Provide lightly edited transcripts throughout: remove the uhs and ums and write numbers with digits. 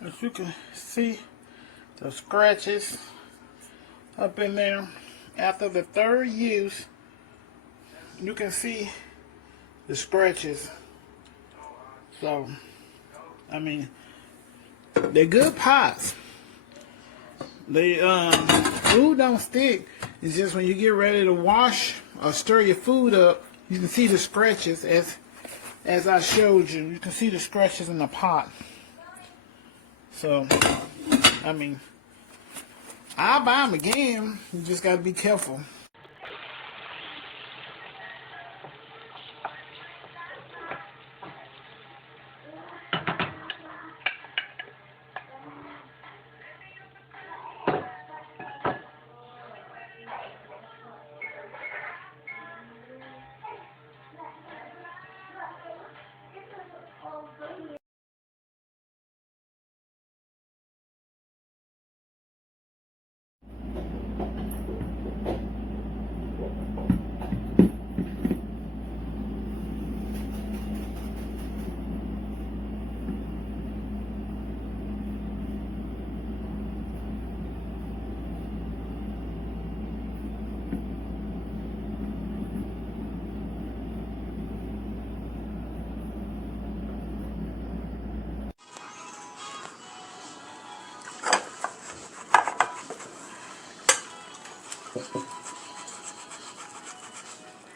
As you can see, the scratches up in there. After the third use, you can see the scratches. So, I mean, they're good pots. They food don't stick. It's just when you get ready to wash or stir your food up, you can see the scratches as I showed you. You can see the scratches in the pot. So, I mean, I'll buy them again. You just gotta be careful.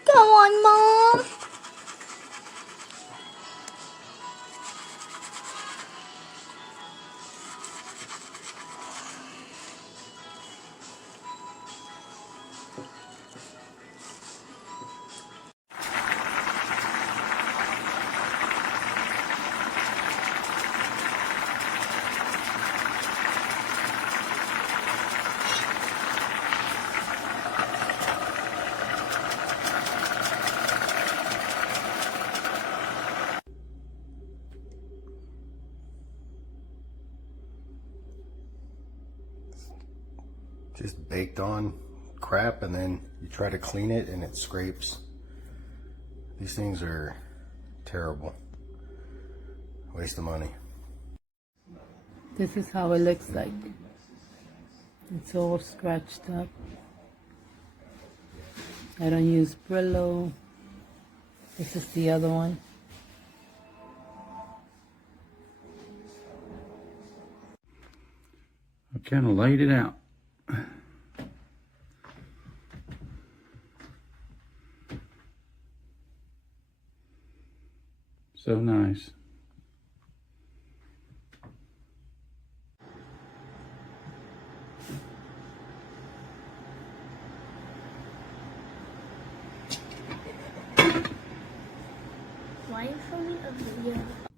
Come on, Mom. Just baked on crap, and then you try to clean it and it scrapes. These things are terrible. Waste of money. This is how it looks like. It's all scratched up. I don't use Brillo. This is the other one. I kind of laid it out. So nice. Why are you filming a video?